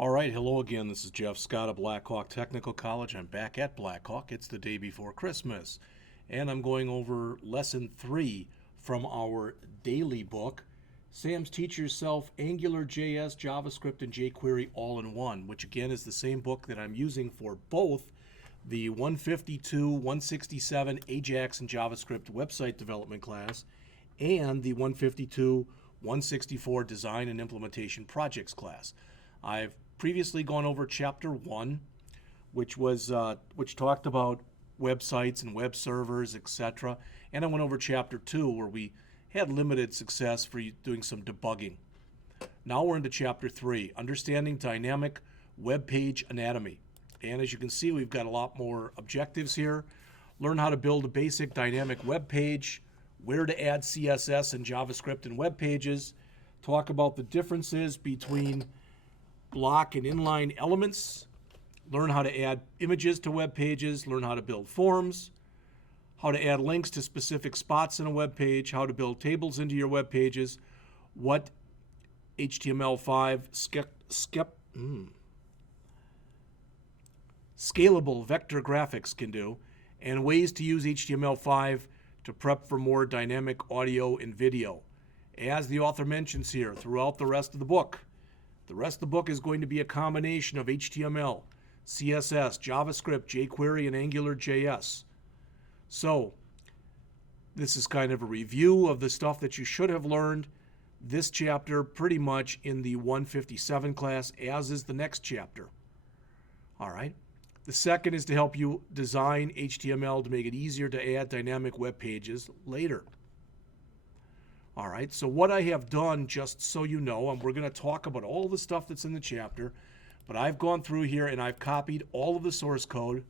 All right, hello again. This is Jeff Scott of Blackhawk Technical College. I'm back at Blackhawk. It's the day before Christmas, and I'm going over Lesson 3 from our daily book, Sam's Teach Yourself AngularJS, JavaScript, and jQuery all in one, which again is the same book that I'm using for both the 152, 167 Ajax and JavaScript website development class and the 152, 164 Design and Implementation Projects class. I've previously gone over Chapter 1, which talked about websites and web servers, etc. And I went over Chapter 2, where we had limited success for doing some debugging. Now we're into Chapter 3, Understanding Dynamic Web Page Anatomy. And as you can see, we've got a lot more objectives here. Learn how to build a basic dynamic web page, where to add CSS and JavaScript in web pages, talk about the differences between block and inline elements, learn how to add images to web pages, learn how to build forms, how to add links to specific spots in a web page, how to build tables into your web pages, what HTML5 scalable vector graphics can do, and ways to use HTML5 to prep for more dynamic audio and video. As the author mentions here throughout the rest of the book, the rest of the book is going to be a combination of HTML, CSS, JavaScript, jQuery, and AngularJS. So this is kind of a review of the stuff that you should have learned this chapter pretty much in the 157 class, as is the next chapter. All right. The second is to help you design HTML to make it easier to add dynamic web pages later. All right, so what I have done, just so you know, and we're going to talk about all the stuff that's in the chapter, but I've gone through here and I've copied all of the source code.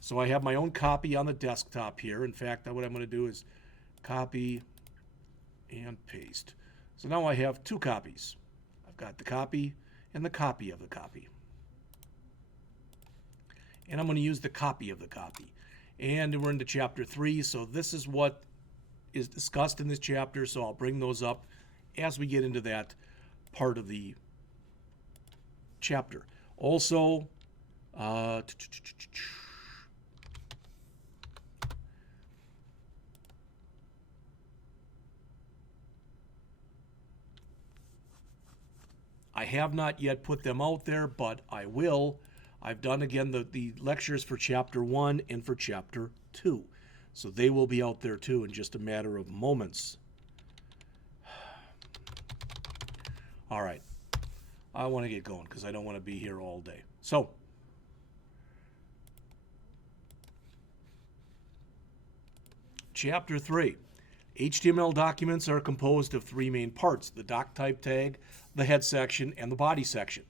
So I have my own copy on the desktop here. In fact, what I'm going to do is copy and paste. So now I have two copies. I've got the copy and the copy of the copy. And I'm going to use the copy of the copy. And we're into Chapter 3, so this is what is discussed in this chapter, so I'll bring those up as we get into that part of the chapter. Also, I have not yet put them out there, but I will. I've done, again, the lectures for Chapter 1 and for Chapter 2. So they will be out there too in just a matter of moments. All right. I want to get going because I don't want to be here all day. So, Chapter 3. HTML documents are composed of three main parts: the Doctype tag, the head section, and the body section.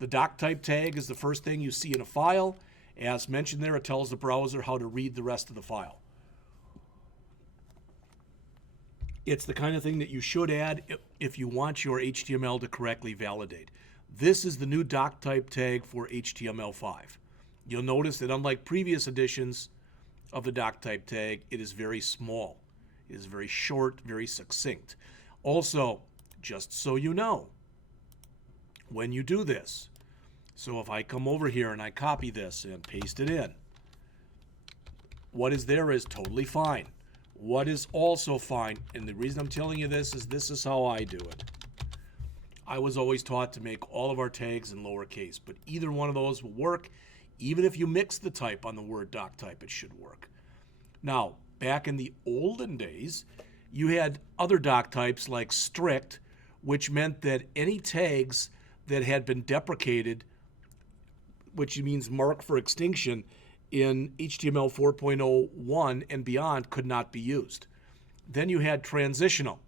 The Doctype tag is the first thing you see in a file. As mentioned there, it tells the browser how to read the rest of the file. It's the kind of thing that you should add if you want your HTML to correctly validate. This is the new Doctype tag for HTML5. You'll notice that unlike previous editions of the Doctype tag, it is very small. It is very short, very succinct. Also, just so you know, when you do this, so if I come over here and I copy this and paste it in, what is there is totally fine. What is also fine, and the reason I'm telling you this is how I do it. I was always taught to make all of our tags in lowercase, but either one of those will work. Even if you mix the type on the word Doctype, it should work. Now, back in the olden days, you had other Doctypes like strict, which meant that any tags that had been deprecated, which means marked for extinction, in HTML 4.01 and beyond, could not be used. Then you had transitional,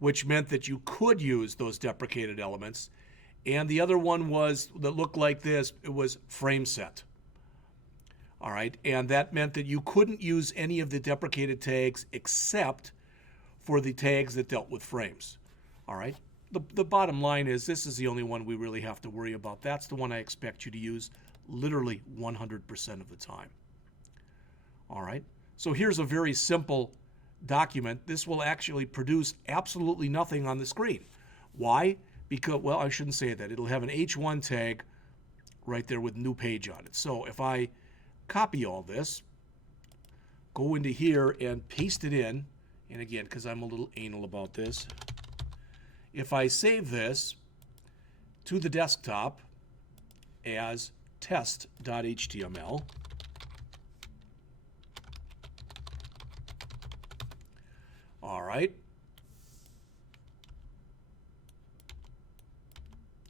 which meant that you could use those deprecated elements. And the other one was that looked like this. It was frame set. All right, and that meant that you couldn't use any of the deprecated tags except for the tags that dealt with frames. All right, the bottom line is this is the only one we really have to worry about. That's the one I expect you to use literally 100% of the time. All right, so here's a very simple document. This will actually produce absolutely nothing on the screen. Why? because, well, I shouldn't say that. It'll have an H1 tag right there with new page on it. So if I copy all this, go into here and paste it in, and again, because I'm a little anal about this, if I save this to the desktop as test.html, all right.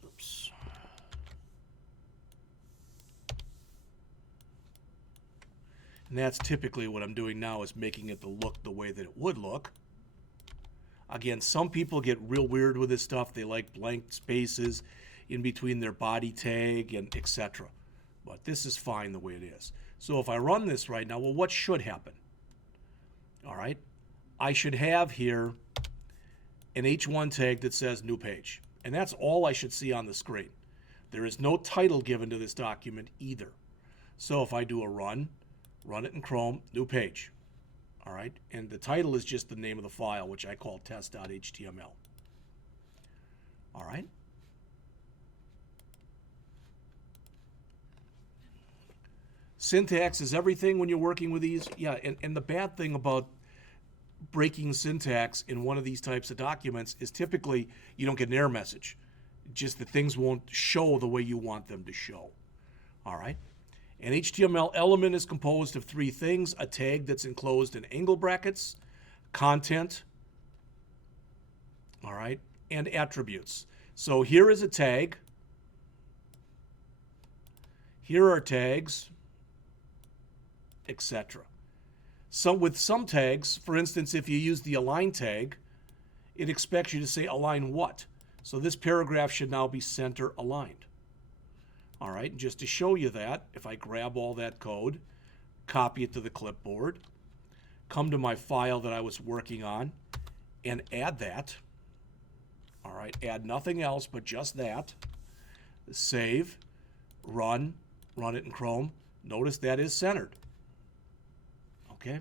Oops. And that's typically what I'm doing now, is making it look the way that it would look. Again, some people get real weird with this stuff. They like blank spaces in between their body tag and etc. But this is fine the way it is. So if I run this right now, well, what should happen? All right. I should have here an H1 tag that says new page. And that's all I should see on the screen. There is no title given to this document either. So if I do a run it in Chrome, new page. All right, and the title is just the name of the file, which I call test.html. All right. Syntax is everything when you're working with these. Yeah, and the bad thing about breaking syntax in one of these types of documents is typically you don't get an error message. Just that things won't show the way you want them to show. All right. An HTML element is composed of three things: a tag that's enclosed in angle brackets, content, all right, and attributes. So here is a tag. Here are tags, etc. So with some tags, for instance, if you use the align tag, it expects you to say align what? So this paragraph should now be center aligned. All right, and just to show you that, if I grab all that code, copy it to the clipboard, come to my file that I was working on, and add that. All right, add nothing else but just that. Save, run it in Chrome. Notice that is centered. Okay.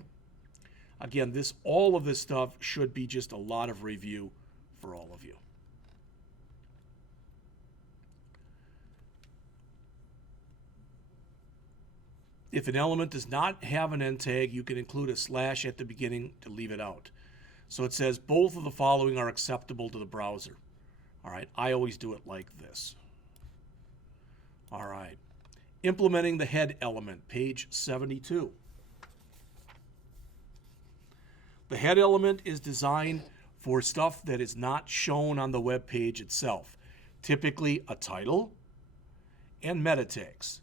Again, all of this stuff should be just a lot of review for all of you. If an element does not have an end tag, you can include a slash at the beginning to leave it out. So it says both of the following are acceptable to the browser. All right, I always do it like this. All right, implementing the head element, page 72. The head element is designed for stuff that is not shown on the web page itself, typically a title and meta tags.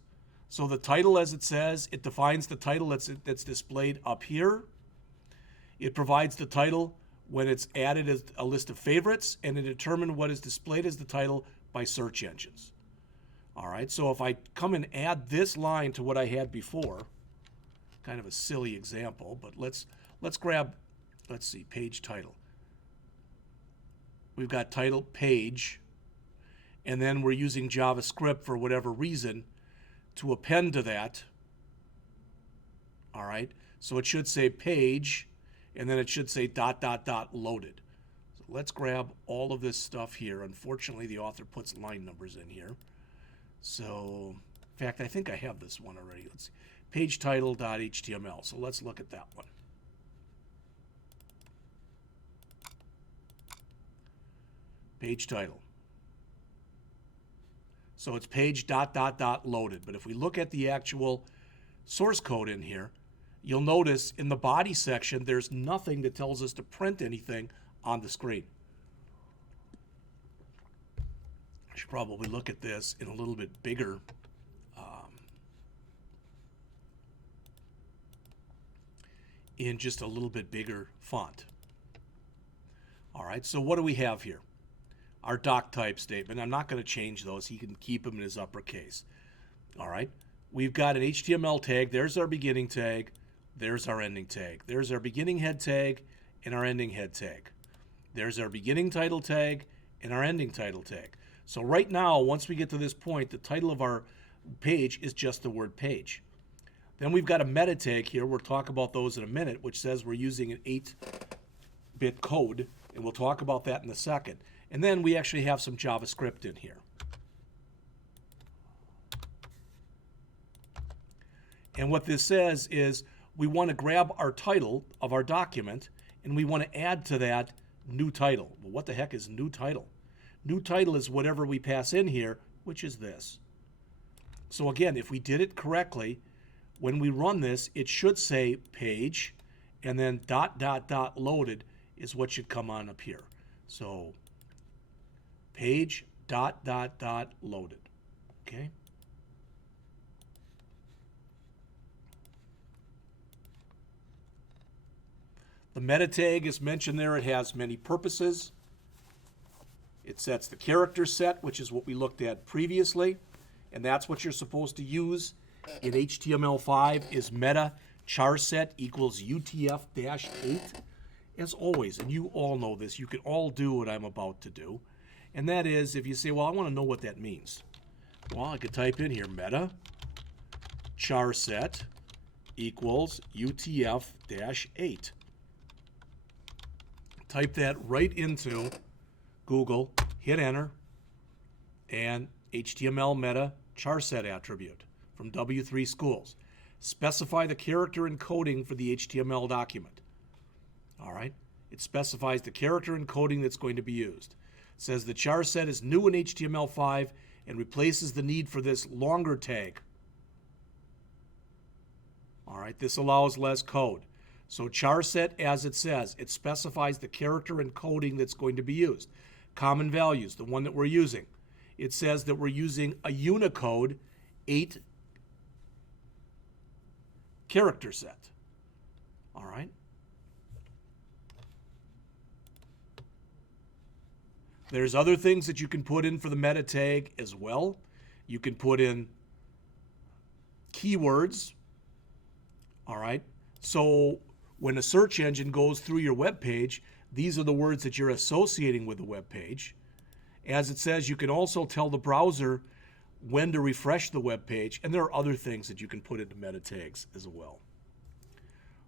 So the title, as it says, it defines the title that's displayed up here. It provides the title when it's added as a list of favorites, and it determines what is displayed as the title by search engines. All right, so if I come and add this line to what I had before, kind of a silly example, but let's grab, let's see, page title. We've got title page, and then we're using JavaScript for whatever reason to append to that. All right, so it should say page, and then it should say ... loaded. So let's grab all of this stuff here. Unfortunately, the author puts line numbers in here. So, in fact, I think I have this one already. Let's see. Page title.html. So let's look at that one. Page title. So it's page ... loaded. But if we look at the actual source code in here, you'll notice in the body section, there's nothing that tells us to print anything on the screen. I should probably look at this in a little bit bigger in just a little bit bigger font. All right, so what do we have here? Our doctype statement. I'm not going to change those. He can keep them in his uppercase. All right. We've got an HTML tag. There's our beginning tag. There's our ending tag. There's our beginning head tag and our ending head tag. There's our beginning title tag and our ending title tag. So right now, once we get to this point, the title of our page is just the word page. Then we've got a meta tag here. We'll talk about those in a minute, which says we're using an 8-bit code And we'll talk about that in a second. And then we actually have some JavaScript in here. And what this says is we want to grab our title of our document and we want to add to that new title. Well, what the heck is new title? New title is whatever we pass in here, which is this. So again, if we did it correctly, when we run this, it should say page, and then ... loaded is what should come on up here. So page ... loaded. Okay. The meta tag is mentioned there. It has many purposes. It sets the character set, which is what we looked at previously, and that's what you're supposed to use in HTML5 is meta char set equals UTF-8. As always, and you all know this, you can all do what I'm about to do, and that is if you say, well, I want to know what that means. Well, I could type in here meta char set equals UTF-8. Type that right into Google, hit enter, and HTML meta char set attribute from W3 Schools. Specify the character encoding for the HTML document. All right, it specifies the character encoding that's going to be used. It says the char set is new in HTML5 and replaces the need for this longer tag. All right, this allows less code. So char set, as it says, it specifies the character encoding that's going to be used. Common values, the one that we're using. It says that we're using a Unicode 8 character set. All right. There's other things that you can put in for the meta tag as well. You can put in keywords. All right. So when a search engine goes through your web page, these are the words that you're associating with the web page. As it says, you can also tell the browser when to refresh the web page, and there are other things that you can put into meta tags as well.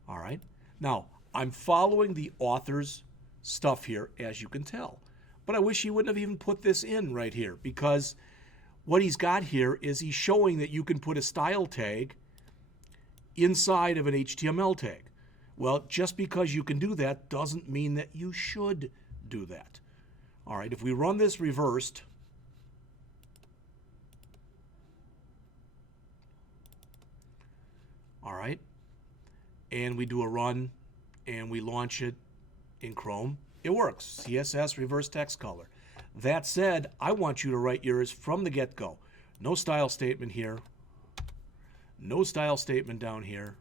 All right. Now, I'm following the author's stuff here, as you can tell. But I wish he wouldn't have even put this in right here, because what he's got here is he's showing that you can put a style tag inside of an HTML tag. Well, just because you can do that doesn't mean that you should do that. All right, if we run this reversed, all right, and we do a run and we launch it in Chrome, it works. CSS reverse text color. That said, I want you to write yours from the get-go. No style statement here. No style statement down here.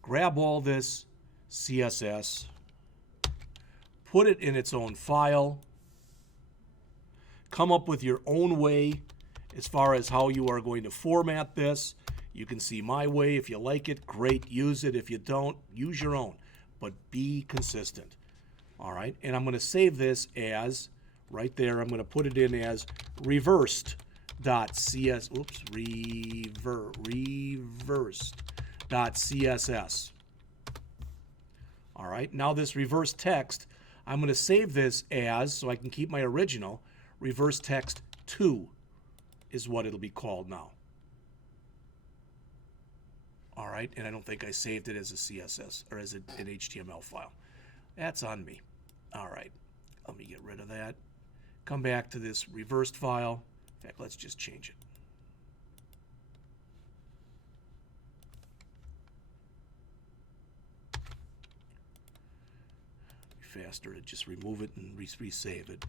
Grab all this CSS, put it in its own file, come up with your own way as far as how you are going to format this. You can see my way. If you like it, great, use it. If you don't, use your own, but be consistent. All right, and I'm going to save this as, right there, I'm going to put it in as reversed.css. All right, now this reverse text, I'm going to save this as, so I can keep my original, reverse text 2 is what it'll be called now. All right, and I don't think I saved it as a CSS or as an HTML file. That's on me. All right, let me get rid of that. Come back to this reversed file. In fact, let's just change it. Faster to just remove it and resave it.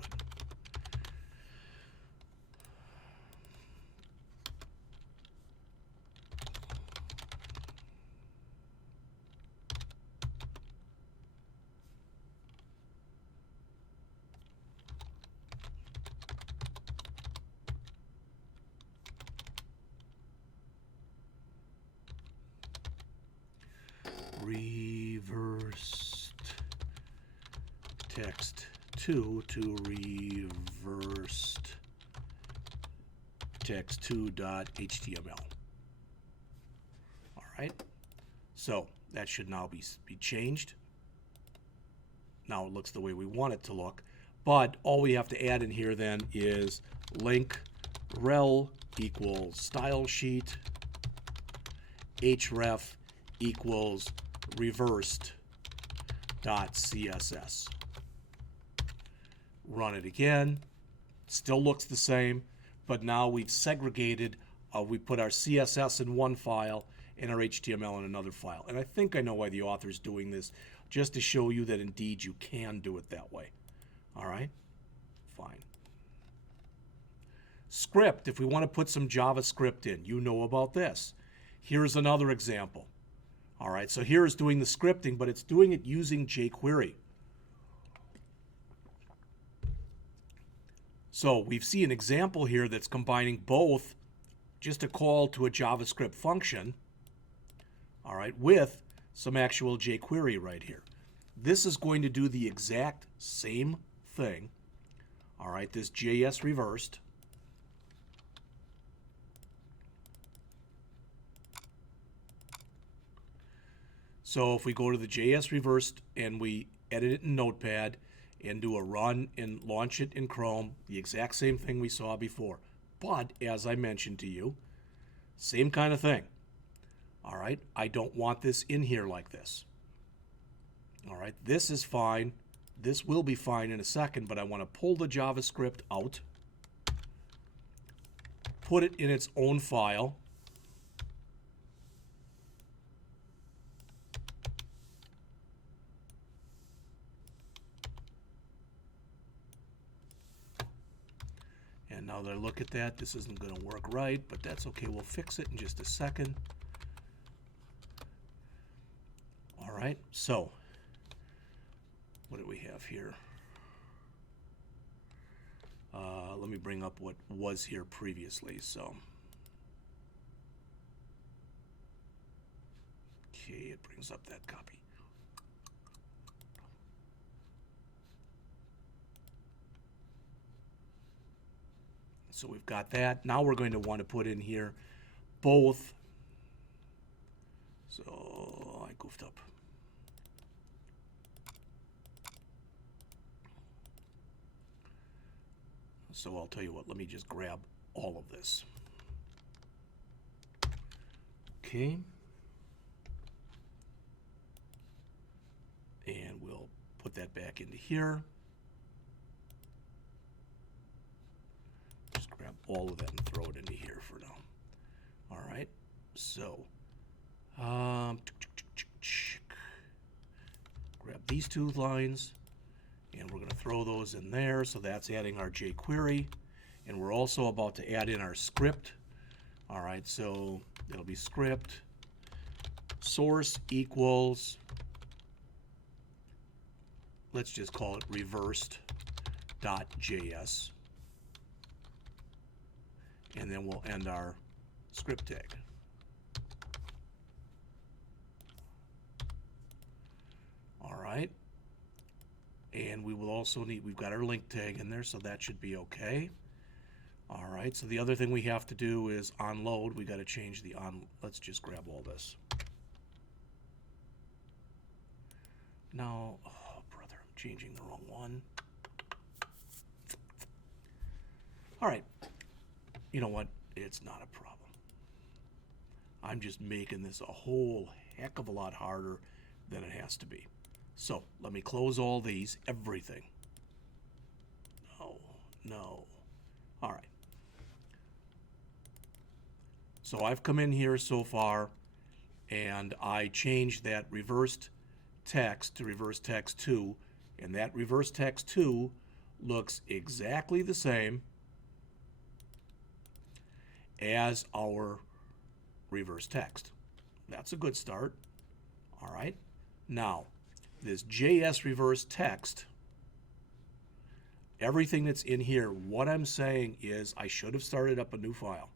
Reversed text 2 to reversed text 2.html. All right, so that should now be changed. Now it looks the way we want it to look. But all we have to add in here then is link rel equals style sheet href equals reversed dot css. Run it again. Still looks the same, but now we've segregated. We put our CSS in one file and our HTML in another file. And I think I know why the author's doing this, just to show you that indeed you can do it that way. All right? Fine. Script, if we want to put some JavaScript in, you know about this. Here's another example. All right, so here's doing the scripting, but it's doing it using jQuery. So we see an example here that's combining both just a call to a JavaScript function, all right, with some actual jQuery right here. This is going to do the exact same thing. All right, this JS reversed. So if we go to the JS reversed and we edit it in Notepad and do a run and launch it in Chrome, the exact same thing we saw before. But as I mentioned to you, same kind of thing. All right, I don't want this in here like this. All right, this is fine. This will be fine in a second, but I want to pull the JavaScript out, put it in its own file, and now that I look at that, this isn't going to work right, but that's okay. We'll fix it in just a second. All right, so what do we have here? Let me bring up what was here previously. So, okay, it brings up that copy. So we've got that. Now we're going to want to put in here both. So I goofed up. So I'll tell you what, let me just grab all of this. Okay. And we'll put that back into here. Just grab all of that and throw it into here for now. All right. So, grab these two lines. And we're going to throw those in there. So that's adding our jQuery. And we're also about to add in our script. All right, so it'll be script source equals, let's just call it reversed.js. And then we'll end our script tag. All right. And we will also need, we've got our link tag in there, so that should be okay. All right, so the other thing we have to do is on load. We got to change the on, let's just grab all this. Now, oh brother, I'm changing the wrong one. All right, you know what? It's not a problem. I'm just making this a whole heck of a lot harder than it has to be. So let me close all these, everything. No, no. All right. So I've come in here so far and I changed that reversed text to reverse text 2, and that reverse text 2 looks exactly the same as our reverse text. That's a good start. All right. Now, this JS reverse text, everything that's in here, what I'm saying is I should have started up a new file.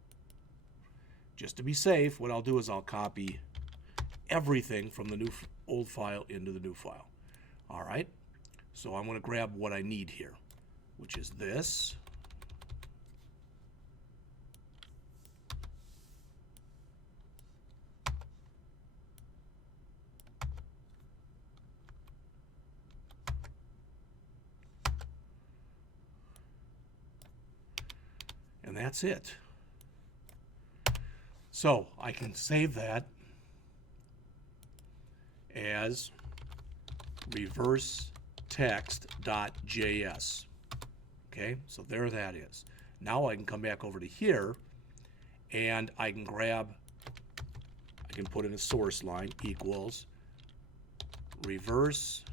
Just to be safe, what I'll do is I'll copy everything from the old file into the new file. All right, so I'm going to grab what I need here, which is this. And that's it. So I can save that as reverse text.js. Okay, so there that is. Now I can come back over to here and I can put in a source line equals reverse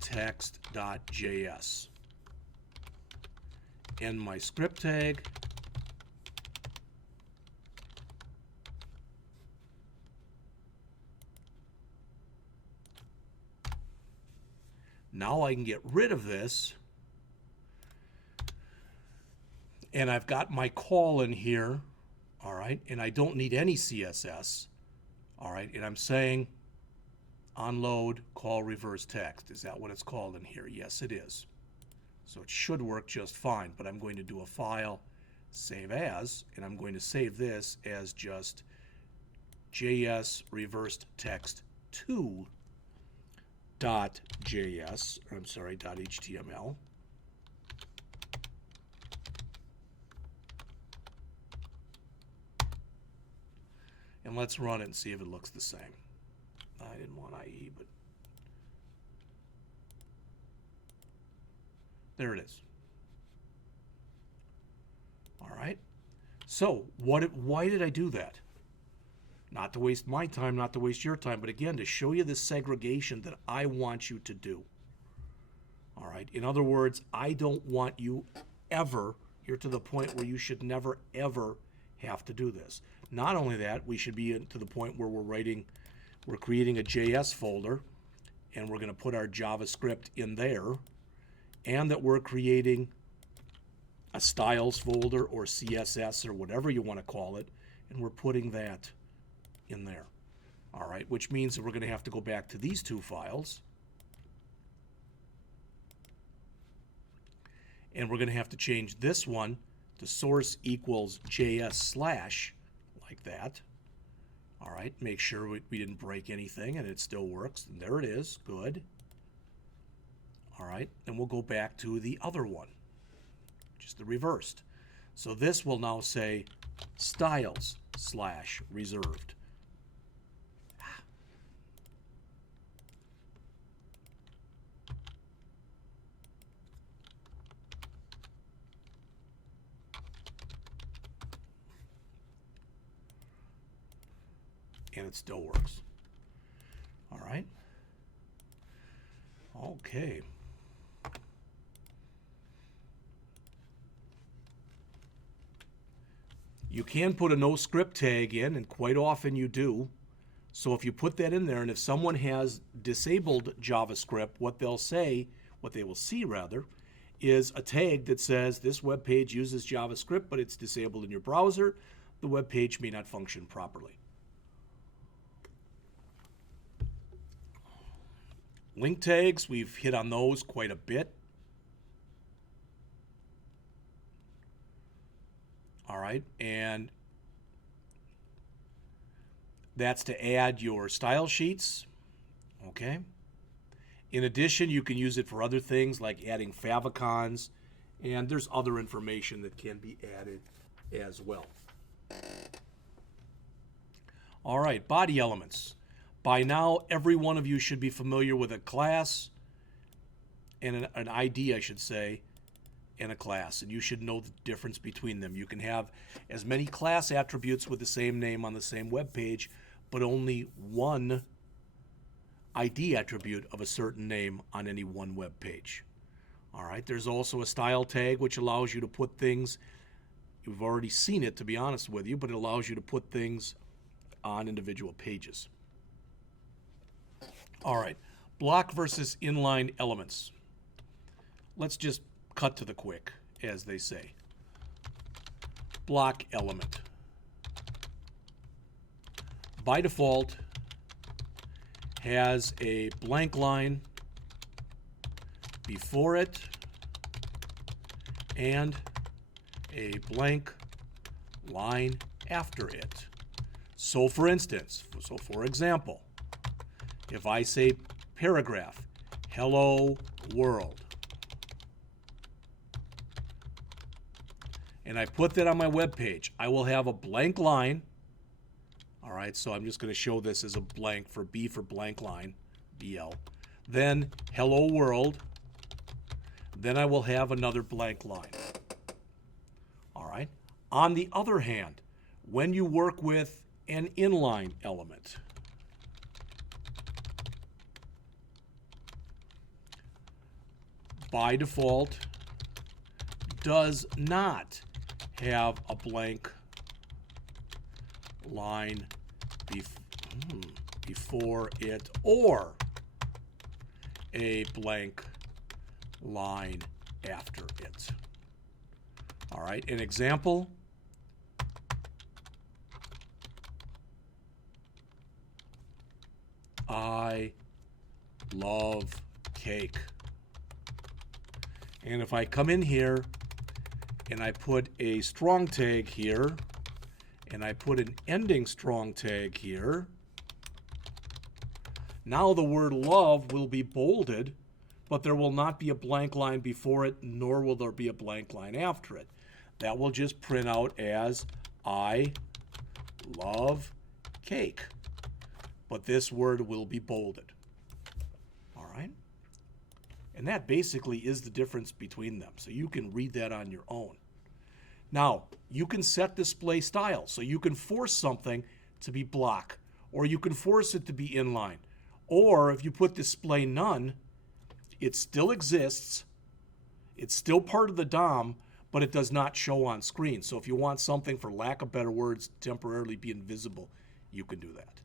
text.js. And my script tag. Now I can get rid of this. And I've got my call in here. All right. And I don't need any CSS. All right. And I'm saying onload call reverse text. Is that what it's called in here? Yes, it is. So it should work just fine. But I'm going to do a file, save as, and I'm going to save this as just JS reversed text 2 .js, or I'm sorry, .html. And let's run it and see if it looks the same. I didn't want IE, but there it is. All right. So why did I do that? Not to waste my time, not to waste your time, but again, to show you this segregation that I want you to do. All right. In other words, I don't want you ever, you're to the point where you should never, ever have to do this. Not only that, we should be to the point where we're creating a JS folder, and we're going to put our JavaScript in there, and that we're creating a styles folder or CSS or whatever you want to call it, and we're putting that in there. All right, which means that we're going to have to go back to these two files, and we're going to have to change this one to source equals JS slash, like that. All right, make sure we didn't break anything and it still works. And there it is, good. All right, and we'll go back to the other one, which is the reversed. So this will now say styles slash reserved. And it still works. All right. Okay. You can put a no script tag in, and quite often you do. So if you put that in there, and if someone has disabled JavaScript, what they will see rather, is a tag that says this web page uses JavaScript, but it's disabled in your browser. The web page may not function properly. Link tags, we've hit on those quite a bit. All right, and that's to add your style sheets, okay? In addition, you can use it for other things like adding favicons, and there's other information that can be added as well. All right, body elements. By now, every one of you should be familiar with a class and an ID, I should say, and a class. And you should know the difference between them. You can have as many class attributes with the same name on the same web page, but only one ID attribute of a certain name on any one web page. All right, there's also a style tag, which allows you to put things, you've already seen it, to be honest with you, but it allows you to put things on individual pages. All right, block versus inline elements. Let's just cut to the quick, as they say. Block element. By default, has a blank line before it and a blank line after it. So for instance, for example, if I say paragraph, hello world, and I put that on my web page, I will have a blank line. All right, so I'm just going to show this as a blank for B for blank line, BL. Then hello world. Then I will have another blank line. All right. On the other hand, when you work with an inline element, by default, does not have a blank line before it or a blank line after it. All right, an example. I love cake. And if I come in here and I put a strong tag here and I put an ending strong tag here, now the word love will be bolded, but there will not be a blank line before it, nor will there be a blank line after it. That will just print out as I love cake. But this word will be bolded. All right? And that basically is the difference between them. So you can read that on your own. Now, you can set display style. So you can force something to be block, or you can force it to be inline. Or if you put display none, it still exists. It's still part of the DOM, but it does not show on screen. So if you want something, for lack of better words, temporarily be invisible, you can do that.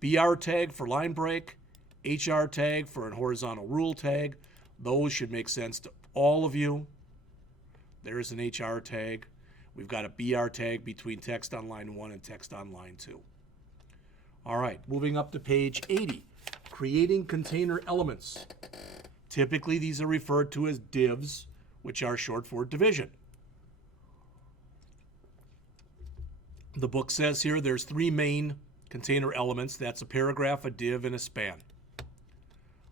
BR tag for line break, HR tag for a horizontal rule tag. Those should make sense to all of you. There's an HR tag. We've got a BR tag between text on line 1 and text on line 2. All right, moving up to page 80. Creating container elements. Typically, these are referred to as divs, which are short for division. The book says here there's 3 main container elements. That's a paragraph, a div, and a span.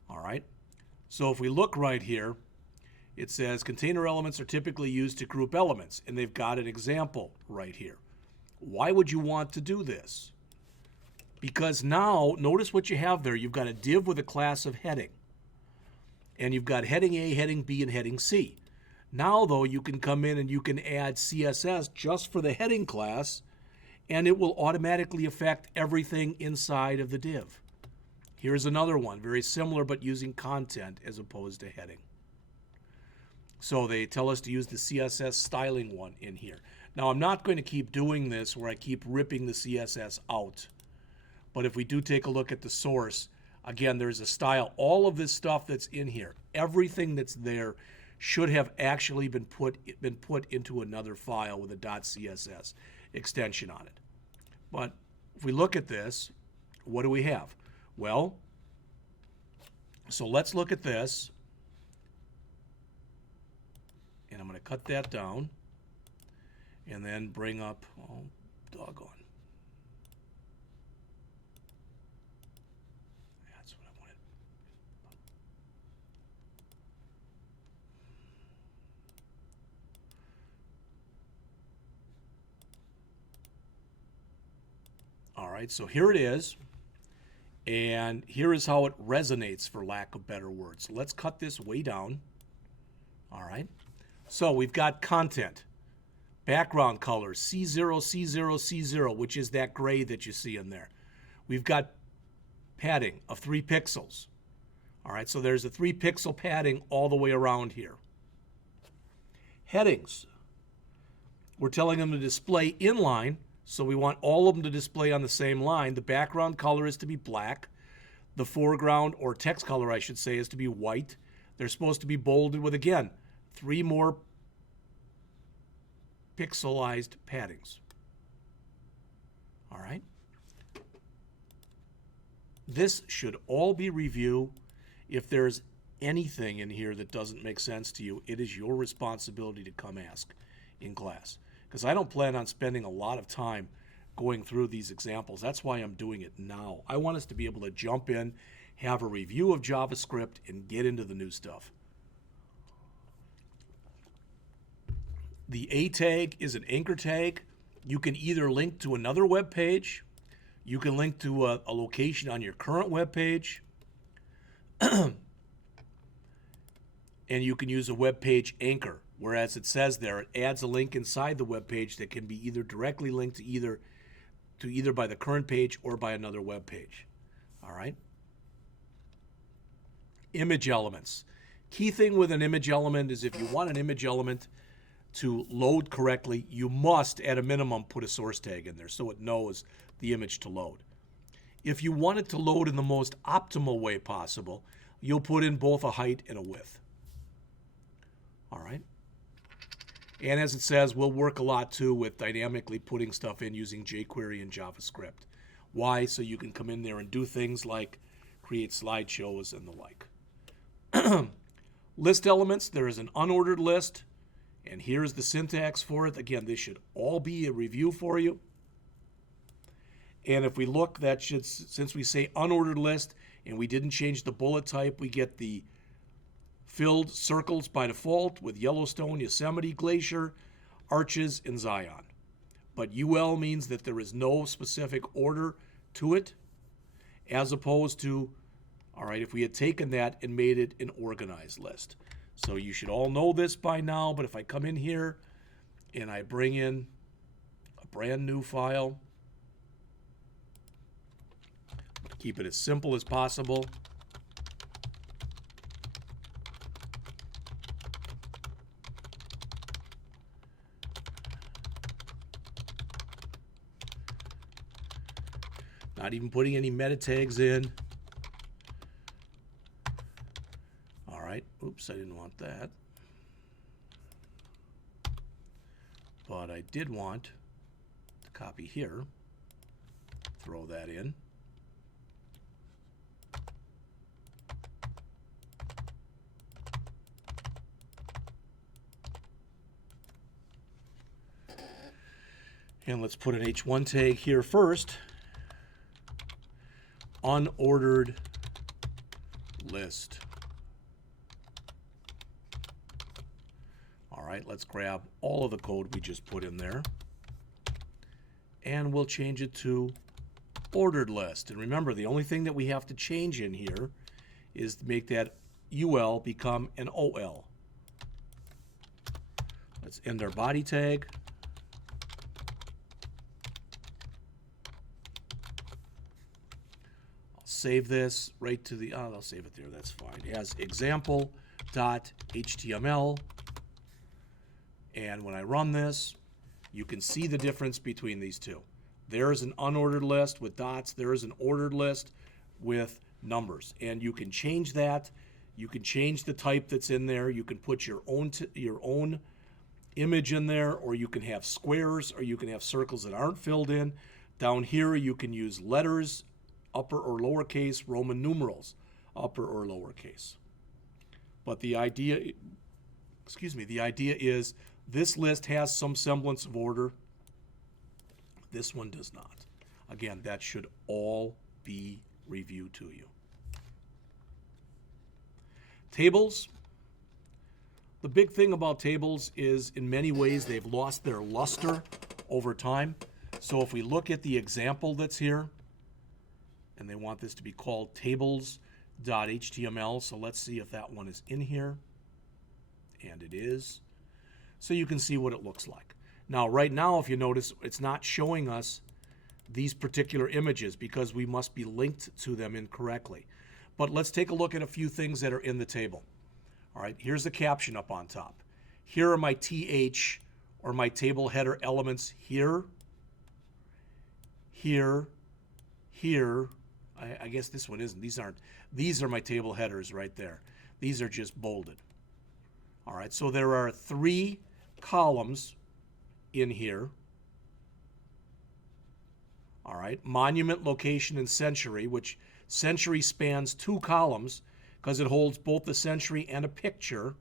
All right. So if we look right here, it says container elements are typically used to group elements, and they've got an example right here. Why would you want to do this? Because now, notice what you have there. You've got a div with a class of heading. And you've got heading A, heading B, and heading C. Now, though, you can come in and you can add CSS just for the heading class, and it will automatically affect everything inside of the div. Here's another one, very similar, but using content as opposed to heading. So they tell us to use the CSS styling one in here. Now, I'm not going to keep doing this where I keep ripping the CSS out. But if we do take a look at the source, again, there's a style. All of this stuff that's in here, everything that's there should have actually been put into another file with a .css extension on it. But if we look at this, what do we have? Well, so let's look at this. And I'm going to cut that down and then bring up, oh, doggone. That's what I wanted. All right, so here it is. And here is how it resonates, for lack of better words. So let's cut this way down. All right. So we've got content, background color, C0, C0, C0, which is that gray that you see in there. We've got padding of 3 pixels. All right, so there's a 3 pixel padding all the way around here. Headings. We're telling them to display inline, so we want all of them to display on the same line. The background color is to be black. The foreground, or text color I should say, is to be white. They're supposed to be bolded with, again, 3 more pixelized paddings. All right. This should all be review. If there's anything in here that doesn't make sense to you, it is your responsibility to come ask in class. Because I don't plan on spending a lot of time going through these examples. That's why I'm doing it now. I want us to be able to jump in, have a review of JavaScript, and get into the new stuff. The A tag is an anchor tag. You can either link to another web page, you can link to a location on your current web page, and you can use a web page anchor, whereas it says there, it adds a link inside the web page that can be either directly linked to either by the current page or by another web page. All right. Image elements. Key thing with an image element is if you want an image element to load correctly, you must, at a minimum, put a source tag in there so it knows the image to load. If you want it to load in the most optimal way possible, you'll put in both a height and a width. All right. And as it says, we'll work a lot too with dynamically putting stuff in using jQuery and JavaScript. Why? So you can come in there and do things like create slideshows and the like. List elements, there is an unordered list, and here's the syntax for it. Again, this should all be a review for you. And if we look, that should, since we say unordered list and we didn't change the bullet type, we get the filled circles by default with Yellowstone, Yosemite, Glacier, Arches, and Zion. But UL means that there is no specific order to it, as opposed to, all right, if we had taken that and made it an organized list. So you should all know this by now, but if I come in here and I bring in a brand new file, keep it as simple as possible. Not even putting any meta tags in. All right, oops, I didn't want that. But I did want to copy here, throw that in. And let's put an H1 tag here first. Unordered list. All right, let's grab all of the code we just put in there, and we'll change it to ordered list. And remember, the only thing that we have to change in here is to make that UL become an OL. Let's end our body tag. Save this right to the, I'll save it there, that's fine, as example.html. And when I run this, you can see the difference between these two. There is an unordered list with dots. There is an ordered list with numbers. And you can change that. You can change the type that's in there. You can put your own image in there, or you can have squares, or you can have circles that aren't filled in. Down here, you can use letters, upper or lowercase, Roman numerals, upper or lowercase. But the idea, the idea is this list has some semblance of order. This one does not. Again, that should all be reviewed to you. Tables. The big thing about tables is in many ways they've lost their luster over time. So if we look at the example that's here, and they want this to be called tables.html. So let's see if that one is in here. And it is. So you can see what it looks like. Now, right now, if you notice, it's not showing us these particular images because we must be linked to them incorrectly. But let's take a look at a few things that are in the table. All right, here's the caption up on top. Here are my TH or my table header elements here, here, here. I guess this one isn't. These are my table headers right there. These are just bolded. All right, so there are 3 columns in here. All right, monument, location, and century, which century spans 2 columns because it holds both the century and a picture.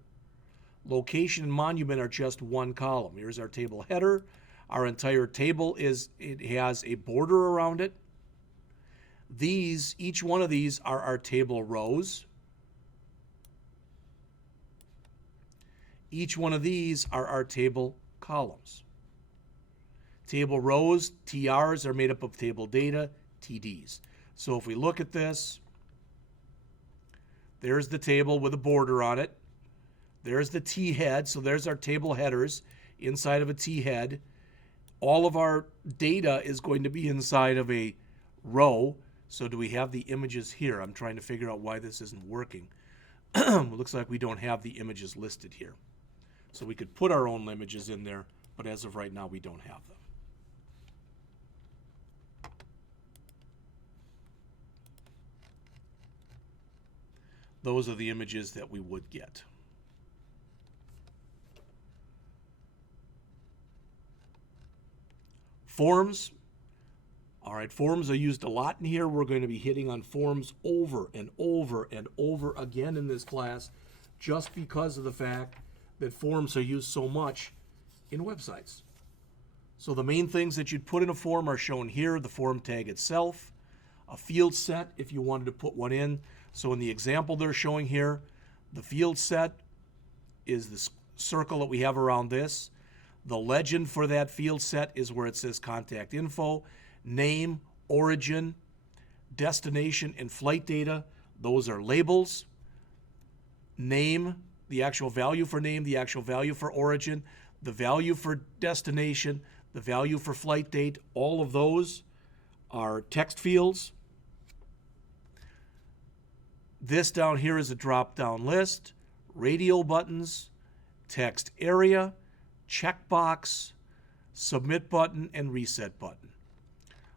Location and monument are just 1 column. Here's our table header. Our entire table it has a border around it. Each one of these are our table rows. Each one of these are our table columns. Table rows, TRs, are made up of table data, TDs. So if we look at this, there's the table with a border on it. There's the T head, so there's our table headers inside of a T head. All of our data is going to be inside of a row. So do we have the images here? I'm trying to figure out why this isn't working. It looks like we don't have the images listed here. So we could put our own images in there, but as of right now, we don't have them. Those are the images that we would get. Forms. All right, forms are used a lot in here. We're going to be hitting on forms over and over and over again in this class just because of the fact that forms are used so much in websites. So the main things that you'd put in a form are shown here, the form tag itself, a field set if you wanted to put one in. So in the example they're showing here, the field set is the circle that we have around this. The legend for that field set is where it says contact info, name, origin, destination, and flight data. Those are labels. Name, the actual value for name, the actual value for origin, the value for destination, the value for flight date. All of those are text fields. This down here is a drop-down list, radio buttons, text area, checkbox, submit button, and reset button.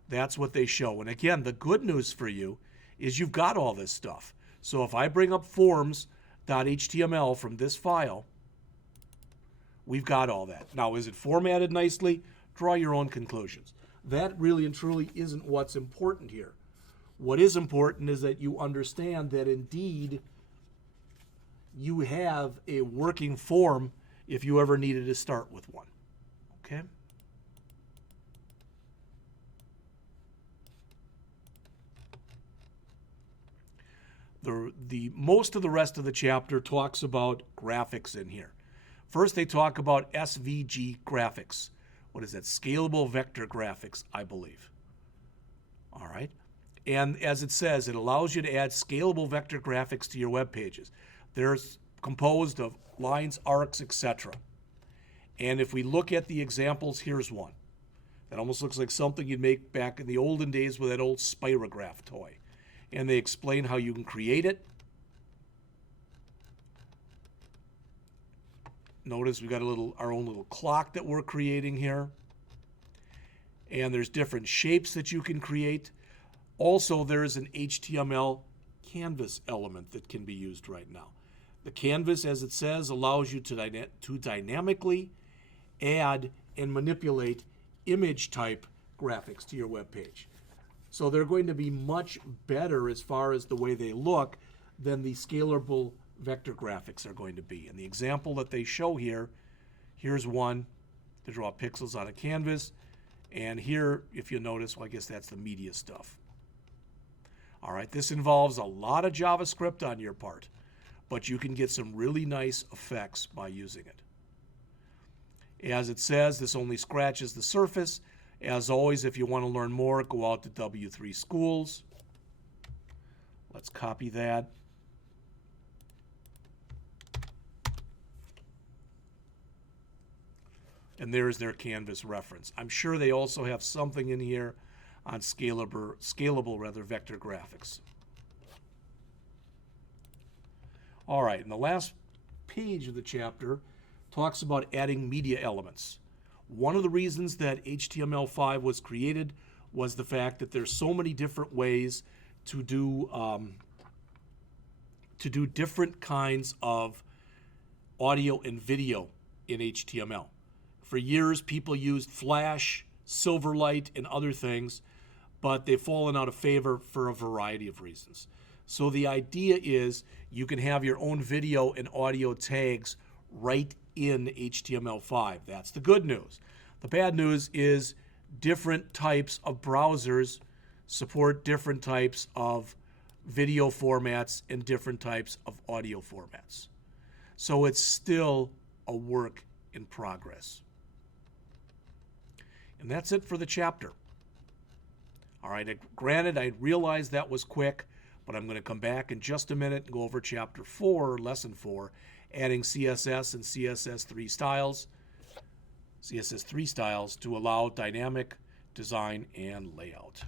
That's what they show. And again, the good news for you is you've got all this stuff. So if I bring up forms.html from this file, we've got all that. Now, is it formatted nicely? Draw your own conclusions. That really and truly isn't what's important here. What is important is that you understand that indeed you have a working form if you ever needed to start with one. Okay? The most of the rest of the chapter talks about graphics in here. First, they talk about SVG graphics. What is that? Scalable vector graphics, I believe. All right. And as it says, it allows you to add scalable vector graphics to your web pages. They're composed of lines, arcs, etc. And if we look at the examples, here's one. That almost looks like something you'd make back in the olden days with that old spirograph toy. And they explain how you can create it. Notice we've got our own little clock that we're creating here. And there's different shapes that you can create. Also, there is an HTML canvas element that can be used right now. The canvas, as it says, allows you to dynamically add and manipulate image type graphics to your web page. So they're going to be much better as far as the way they look than the scalable vector graphics are going to be. And the example that they show here, here's one to draw pixels on a canvas. And here, if you notice, well, I guess that's the media stuff. All right, this involves a lot of JavaScript on your part, but you can get some really nice effects by using it. As it says, this only scratches the surface. As always, if you want to learn more, go out to W3 Schools. Let's copy that. And there's their Canvas reference. I'm sure they also have something in here on scalable vector graphics. All right, and the last page of the chapter talks about adding media elements. One of the reasons that HTML5 was created was the fact that there's so many different ways to do different kinds of audio and video in HTML. For years, people used Flash, Silverlight, and other things, but they've fallen out of favor for a variety of reasons. So the idea is you can have your own video and audio tags right in HTML5. That's the good news. The bad news is different types of browsers support different types of video formats and different types of audio formats. So it's still a work in progress. And that's it for the chapter. All right, granted, I realized that was quick, but I'm going to come back in just a minute and go over Chapter 4, Lesson 4, adding CSS and CSS3 styles to allow dynamic design and layout.